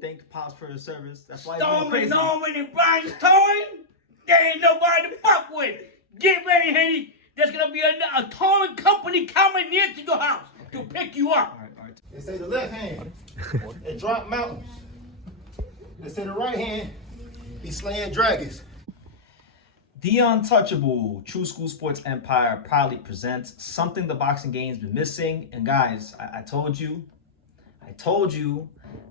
Thank Pops for his service. That's why Stormin' Norman and Brian's towing. There ain't nobody to fuck with. Get ready, Haney. There's gonna be a towing company coming near to your house to pick you up. All right. They say the left hand, it drop mountains. They say the right hand, be slaying dragons. The Untouchable True School Sports Empire proudly presents something the boxing game's been missing. And guys, I told you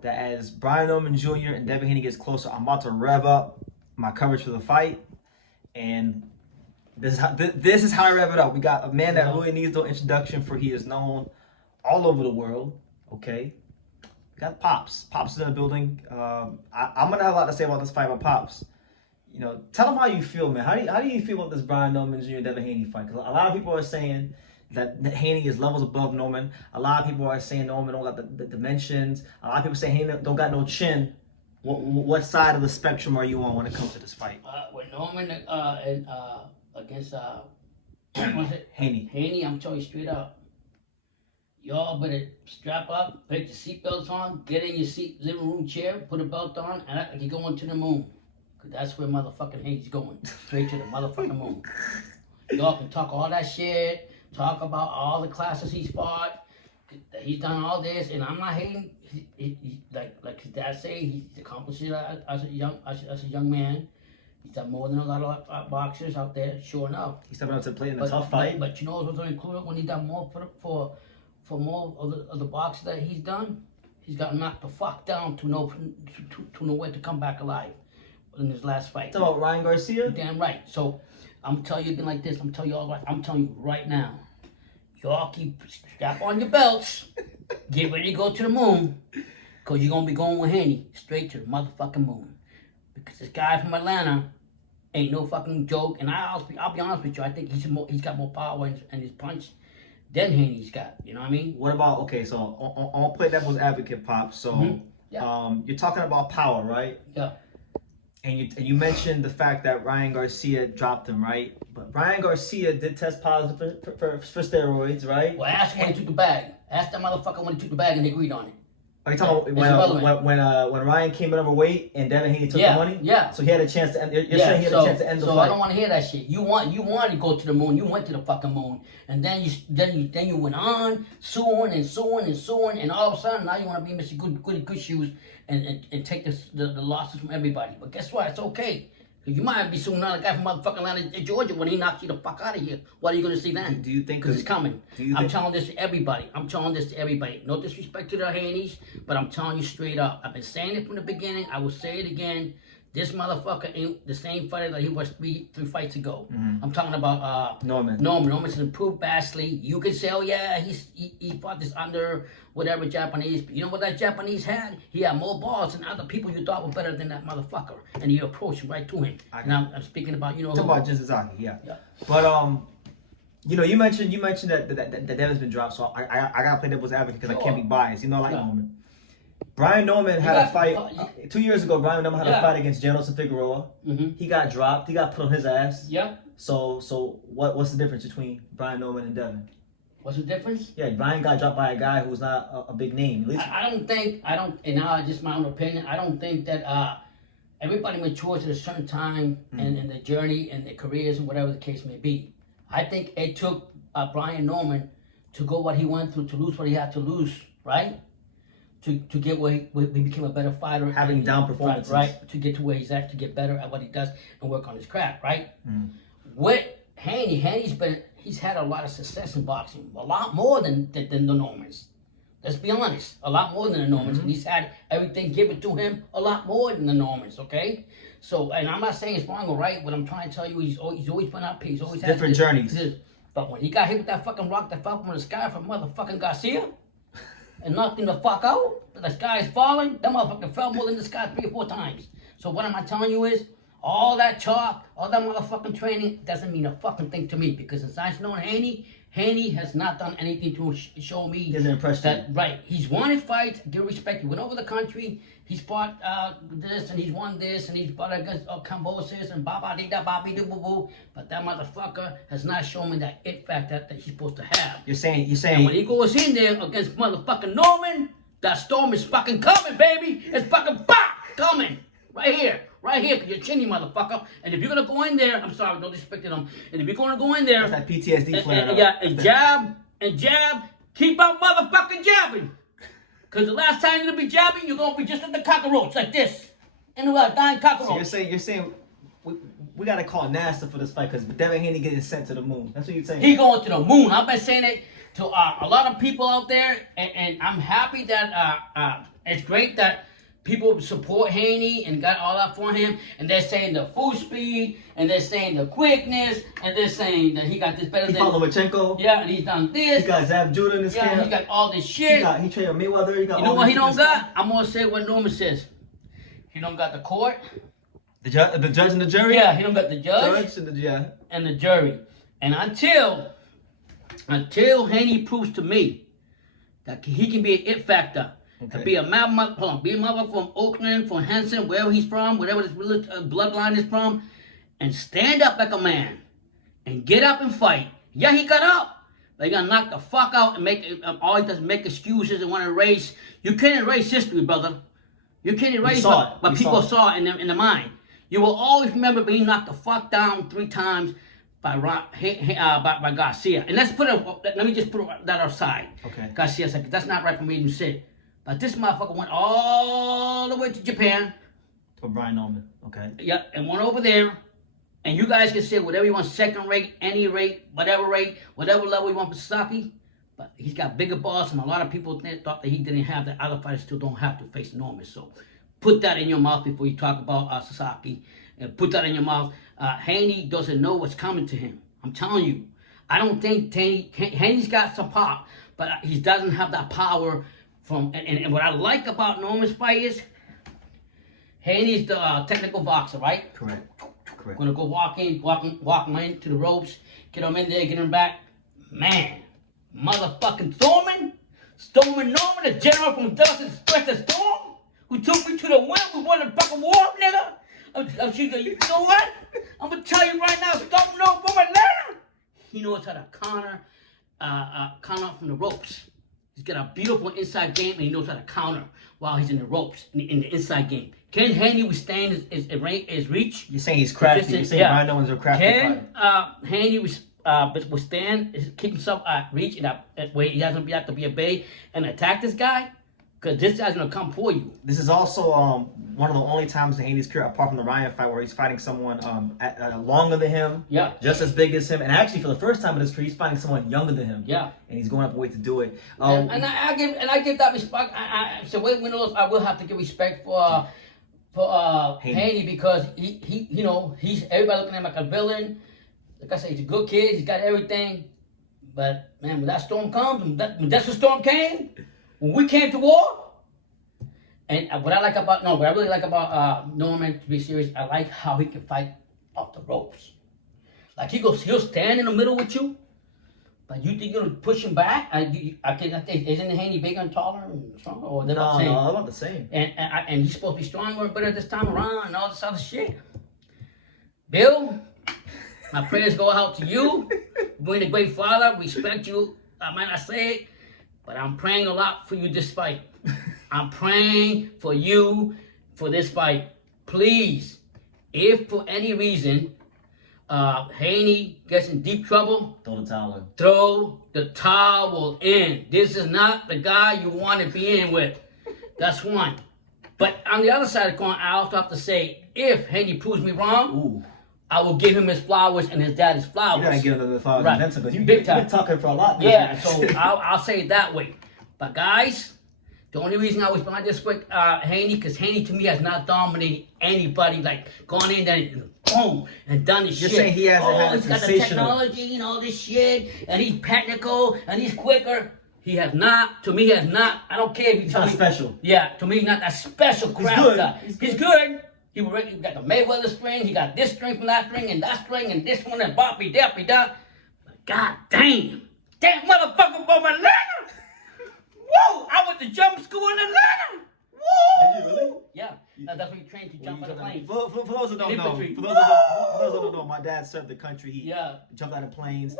that as Brian Norman Jr. and Devin Haney gets closer, I'm about to rev up my coverage for the fight. And this is how I rev it up. We got a man that really needs no introduction, for he is known all over the world. Okay, we got Pops. Pops is in the building. I'm gonna have a lot to say about this fight with Pops. You know, tell them how you feel, man. How do you feel about this Brian Norman Jr. Devin Haney fight? Because a lot of people are saying that Haney is levels above Norman. A lot of people are saying Norman don't got the dimensions. A lot of people say Haney don't got no chin. What side of the spectrum are you on when it comes to this fight? With Norman against what was it? Haney, I'm telling you straight up. Y'all better strap up, put your seatbelts on, get in your living room chair, put a belt on, and act like you're going to the moon. Cause that's where motherfucking Haney's going. Straight to the motherfucking moon. Y'all can talk all that shit, talk about all the classes he's fought. He's done all this, and I'm not hating. He like his dad say, he's accomplished it as a young man. He's done more than a lot of boxers out there, sure enough. He's stepping up to play in a tough fight. But you know what's included when he done more for more of the boxers that he's done? He's got knocked the fuck down to know where to come back alive in his last fight. Talk about Ryan Garcia? Damn right. So I'm telling you, like this. I'm telling you right now. Y'all keep strap on your belts. Get ready to go to the moon, cause you're gonna be going with Haney straight to the motherfucking moon. Because this guy from Atlanta ain't no fucking joke. And I'll be honest with you. I think he's got more power in his punch than Haney's got. You know what I mean? What about, okay, so I'll play devil's advocate, Pop. So you're talking about power, right? Yeah. And you mentioned the fact that Ryan Garcia dropped him, right? But Ryan Garcia did test positive for steroids, right? Well, ask him when he took the bag. Ask that motherfucker when he took the bag and they agreed on it. Are you talking about when Ryan came in overweight and Devin Haney took the money? Yeah. So he had a chance to end. You're saying he had a chance to end the fight. So I don't want to hear that shit. You want to go to the moon. You went to the fucking moon, and then you went on suing, and all of a sudden now you want to be Mr. Good Shoes and take the losses from everybody. But guess what? It's okay. You might be suing another guy from motherfucking Atlanta, Georgia, when he knocks you the fuck out of here. What are you gonna see then? Do you think? Because it's coming. I'm telling this to everybody. No disrespect to the Haneys, but I'm telling you straight up. I've been saying it from the beginning. I will say it again. This motherfucker ain't the same fighter that he was three fights ago. Mm-hmm. I'm talking about Norman. Norman's improved vastly. You can say, oh yeah, he fought this under whatever Japanese. You know what that Japanese had? He had more balls than other people you thought were better than that motherfucker, and he approached right to him. And I'm speaking about Talk about Jizazaki, yeah. But you mentioned that Devin's been dropped, so I gotta play devil's advocate because I can't be biased. You know, I like Norman. Brian Norman had a fight 2 years ago. Brian Norman had a fight against Janos Figueroa. Mm-hmm. He got dropped. He got put on his ass. Yeah. So what's the difference between Brian Norman and Devin? What's the difference? Yeah, Brian got dropped by a guy who's not a big name. At least I don't, and now just my own opinion. I don't think that everybody matures at a certain time in their journey and their careers and whatever the case may be. I think it took Brian Norman to go what he went through, to lose what he had to lose, right? To get where he became a better fighter. Having down performances. Right, to get to where he's at, to get better at what he does and work on his craft, right? With Haney, he's had a lot of success in boxing. A lot more than the Normans. Let's be honest. A lot more than the Normans. And he's had everything given to him a lot more than the Normans, okay? So, and I'm not saying it's wrong or right. What I'm trying to tell you, he's always been up. He's always had different journeys. But when he got hit with that fucking rock that fell from the sky from motherfucking Garcia, and knocked him the fuck out, the sky is falling, that motherfucker fell more than the sky 3 or 4 times. So what am I telling you is, all that talk, all that motherfucking training doesn't mean a fucking thing to me, because since I've known Haney has not done anything to show me that, right, he's won his fights, give respect, he went over the country, he's fought this, and he's won this, and he's fought against Cambosis, and ba-ba-dee-da-ba-be-doo-boo-boo, but that motherfucker has not shown me that it fact that he's supposed to have. You're saying, and when he goes in there against motherfucking Norman, That storm is fucking coming, baby. It's fucking coming. Right here, because you're chinny, motherfucker. And if you're gonna go in there, I'm sorry, don't disrespect them. And if you're gonna go in there, that's that PTSD flare. and jab, keep on motherfucking jabbing. Because the last time you're gonna be jabbing, you're gonna be just like the cockroach, like this. And a dying cockroach. So you're saying we gotta call NASA for this fight because Devin Haney getting sent to the moon. That's what you're saying. He going to the moon. I've been saying it to a lot of people out there, and I'm happy that it's great that people support Haney and got all that for him, and they're saying the full speed, and they're saying the quickness, and they're saying that he got this better He than fought Lomachenko. Yeah, and he's done this. He got Zab Judah in his camp. He got all this shit. He trained with Mayweather. He got You know all what this he don't stuff. got? I'm gonna say what Norman says. He don't got the court. The judge and the jury. Yeah, he don't got the judge and the and the jury. And until Haney proves to me that he can be an it factor, Okay. be a mother from Oakland, from Henson, wherever he's from, whatever his bloodline is from, and stand up like a man and get up and fight. Yeah, he got up. They got knocked the fuck out and all he does is make excuses and want to erase. You can't erase history, brother. You can't erase what people saw in the mind. You will always remember being knocked the fuck down 3 times by Garcia. And let me just put that aside. Okay. Garcia said, that's not right for me to say. But this motherfucker went all the way to Japan. For Brian Norman. Okay. Yeah, and went over there. And you guys can say whatever you want, second rate, any rate, whatever level you want for Sasaki. But he's got bigger balls, and a lot of people thought that he didn't have that. Other fighters still don't have to face Norman. So put that in your mouth before you talk about Sasaki. And put that in your mouth. Haney doesn't know what's coming to him. I'm telling you. I don't think Haney's got some pop, but he doesn't have that power from. And what I like about Norman's fight is Haney's the technical boxer, right? Correct. Gonna go walk in to the ropes, get him in there, get him back. Man, motherfucking Stormin Norman, the general from Dustin Special Storm, who took me to the win. We won the fucking war, nigga. You know what? I'm gonna tell you right now, Stormin Norman from Atlanta. He knows how to counter from the ropes. He's got a beautiful inside game, and he knows how to counter while he's in the ropes, in the inside game. Can Haney withstand his reach? You're saying he's crafty. You're saying Brian Norman's a crafty fighter. Haney withstand, keep himself at reach in that way he doesn't have to be a bay and attack this guy? Because this guy's going to come for you. This is also one of the only times in Haney's career, apart from the Ryan fight, where he's fighting someone longer than him, just as big as him. And actually, for the first time in his career, he's fighting someone younger than him. Yeah. And he's going up weight to do it. And I give that respect. So I will have to give respect for Haney because he's everybody looking at him like a villain. Like I said, he's a good kid. He's got everything. But man, when that storm comes, when that storm came, when we came to war, and what I really like about Norman, to be serious, I like how he can fight off the ropes. Like he'll stand in the middle with you, but you think you're gonna push him back? I think isn't Haney bigger and taller and stronger, or they're about the same? No, about the same. And he's supposed to be stronger and better this time around, and all this other shit. Bill, my prayers go out to you. Being a great father, respect you. I might not say it, but I'm praying a lot for you this fight. I'm praying for you for this fight. Please, if for any reason Haney gets in deep trouble, throw the towel in. Throw the towel in. This is not the guy you want to be in with. That's one. But on the other side of the coin, I also have to say, if Haney proves me wrong, I will give him his flowers and his dad's flowers. You gotta give him the flowers, right? Because you've been talking for a lot. Yeah, so I'll say it that way. But guys, the only reason I was behind this with Haney, because Haney to me has not dominated anybody, like gone in there and boom and done this shit. You're saying he hasn't had a he's got the technology and all this shit, and he's technical and he's quicker. He has not. To me, he has not. I don't care if you tell me. Not special. Yeah, to me, he's not that special crap guy. He's good. He got the Mayweather string. He got this string from that string and that string and this one and boppy dappy da. God damn. That motherfucker from Atlanta. Whoa! I went to jump school in Atlanta. Whoa! Did you really? Yeah. That's when you train to jump out of planes. For those who don't know, for those who don't know, my dad served the country. He jumped out of planes.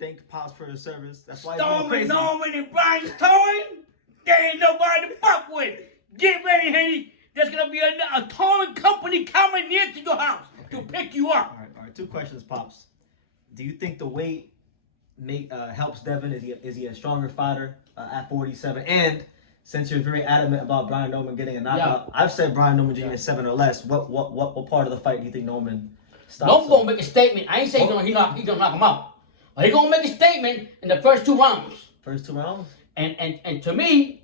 Thank Pops for his service. That's why he's going crazy. Norman and Brian Stone. There ain't nobody to fuck with. Get ready, Haney. There's gonna be a towing company coming near to your house to pick you up. All right. 2 questions, Pops. Do you think the weight helps Devin? Is he a stronger fighter at 47? And since you're very adamant about Brian Norman getting a knockout, I've said Brian Norman getting a 7 or less. What part of the fight do you think Norman stops? Norman gonna make a statement. I ain't saying he's gonna knock him out. But he's gonna make a statement in the first 2 rounds. First 2 rounds? And to me,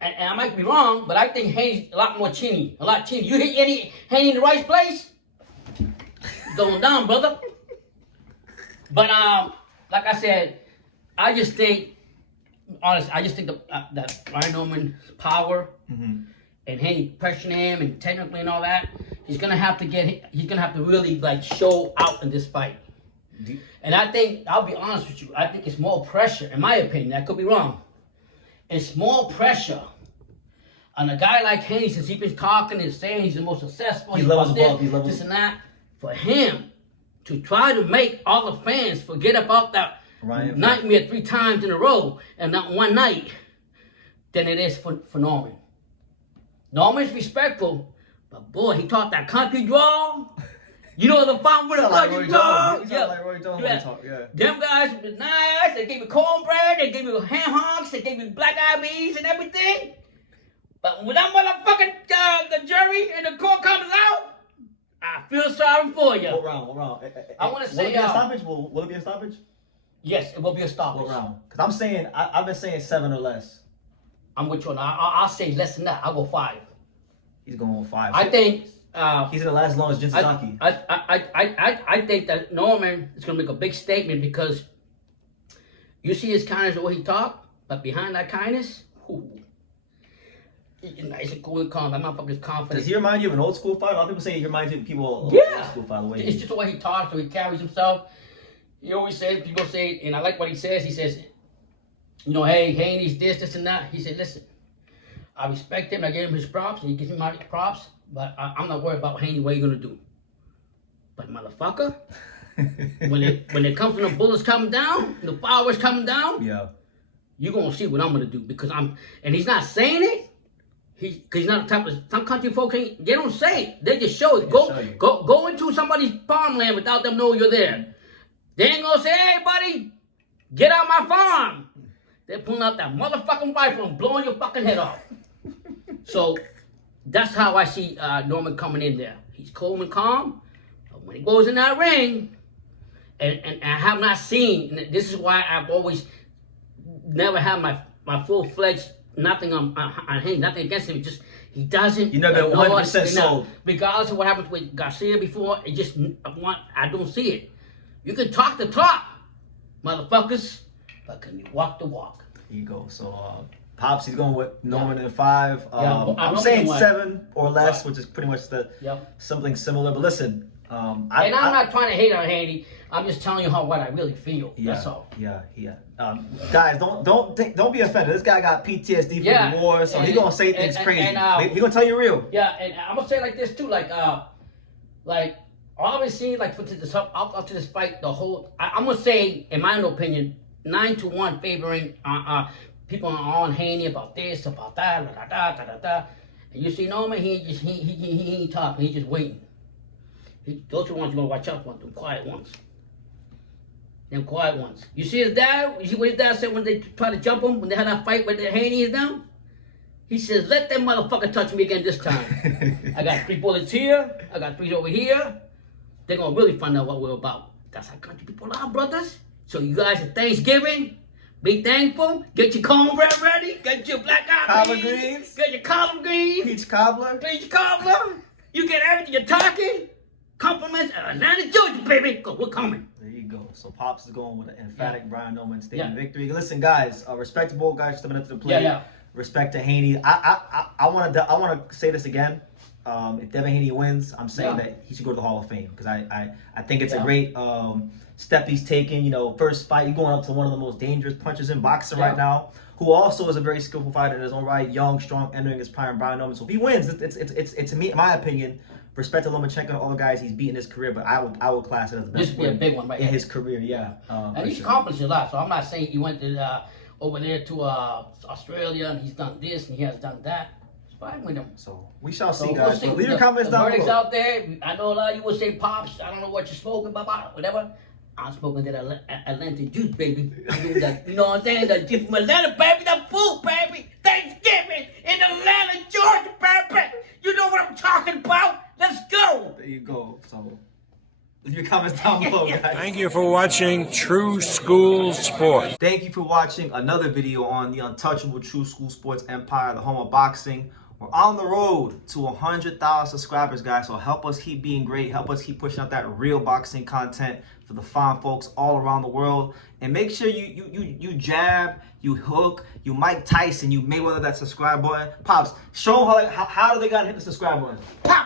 and I might be wrong, but I think Haney's a lot more chinny. A lot chinny. You hit Haney in the right place, going down, brother. But like I said, I just think that Brian Norman's power and Haney pressuring him and technically and all that, he's gonna have to really like show out in this fight. And I think, I'll be honest with you, I think it's more pressure, in my opinion. I could be wrong. It's more pressure on a guy like Haney, since he's been talking and saying he's the most successful, he's about this and that, for him to try to make all the fans forget about that nightmare 3 times in a row and not one night, than it is for Norman. Norman's respectful, but boy, he taught that country drawl. You know the fun with a country drawl? Yeah. Them guys were nice. They gave you cornbread. They gave you ham hocks. They gave you black-eyed peas and everything. But when that motherfucking the jury and the court comes out, I feel sorry for you. What round? I want to say... Will it be a stoppage? Will it be a stoppage? Yes, it will be a stoppage. What round? Because I'm saying, I've been saying 7 or less. I'm with you on that. I'll say less than that. I'll go 5. He's going with 5. I think... he's gonna last as long as Jinsaki. I think that Norman is gonna make a big statement because you see his kindness the way he talk, but behind that kindness, he's nice and cool and calm. That motherfucker's confident. Does he remind you of an old school fighter? A lot of people say he reminds you of people of old school fighter. The way it's just the way he talks, the way he carries himself. He always says, people say, and I like what he says. He says, you know, hey, Haney's this and that. He said, listen, I respect him. I gave him his props, and he gives me my props. But I'm not worried about Haney, what you gonna do. But motherfucker, when it comes to the bullets coming down, the fireworks coming down, you're gonna see what I'm gonna do because and he's not saying it. Cause he's not the type of, some country folks they don't say it. They just show it. Go into somebody's farmland without them knowing you're there. They ain't gonna say, hey buddy, get out my farm. They're pulling out that motherfucking rifle and blowing your fucking head off. So that's how I see Norman coming in there. He's cool and calm, but when he goes in that ring, and I have not seen, and this is why I've always never had my full-fledged nothing on him, nothing against him. Just he doesn't. You never been 100% sold. Regardless of what happened with Garcia before, I don't see it. You can talk the talk, motherfuckers, but can you walk the walk? Here you go. So. Pops, he's going with Norman in 5. I'm saying 7 or less, which is pretty much something similar. But listen, I'm not trying to hate on Haney. I'm just telling you what I really feel. That's all. Yeah. Guys, don't be offended. This guy got PTSD from the war, so he's gonna say things crazy. He's gonna tell you real. Yeah, and I'm gonna say it like this too, like obviously, like up to this fight, the whole. I'm gonna say, in my own opinion, 9-1 favoring people are on Haney about this, about that, And you see Norman, he ain't talking, he's just waiting. Those are the ones you're gonna watch out for, them quiet ones. Them quiet ones. You see his dad? You see what his dad said when they try to jump him, when they had that fight with Haney is down? He says, let that motherfucker touch me again this time. I got 3 bullets here, I got 3 over here. They're gonna really find out what we're about. That's how country people are, brothers. So you guys at Thanksgiving, be thankful. Get your cornbread ready. Get your black-eyed collard greens. Get your collard greens. Peach cobbler. You get everything. You're talking. Compliments. Atlanta, Georgia, baby. Cause we're coming. There you go. So Pops is going with an emphatic Brian Norman statement victory. Listen, guys, respectable guys stepping up to the plate. Respect to Haney. I want to say this again. If Devin Haney wins, I'm saying that he should go to the Hall of Fame because I think it's a great step he's taken. You know, first fight, you're going up to one of the most dangerous punchers in boxing right now, who also is a very skillful fighter in his own right, young, strong, entering his prime, Brian Norman. So if he wins, it's to me, in my opinion, respect to Lomachenko and all the guys he's beaten in his career, but I would class it as the best win a big one in his career. And he's accomplished a lot. So I'm not saying he went to over there to Australia, and he's done this and he has done that. It's fine with him. So we shall see, So guys. we'll see. But leave your comments the down verdict's below. out there. I know a lot of you will say, Pops, I don't know what you're smoking about, whatever. I'm smoking that Atlanta juice, baby. You know what I'm saying? The juice from Atlanta, baby. The food, baby. Thanksgiving in Atlanta, Georgia, baby. You know what I'm talking about? Let's go. There you go. So leave your comments down below, guys. Thank you for watching True School Sports. Thank you for watching another video on the untouchable True School Sports Empire, the home of boxing. We're on the road to 100,000 subscribers, guys. So help us keep being great. Help us keep pushing out that real boxing content for the fine folks all around the world. And make sure you jab, you hook, you Mike Tyson, you Mayweather that subscribe button. Pops, show them how do they gotta hit the subscribe button. Pop!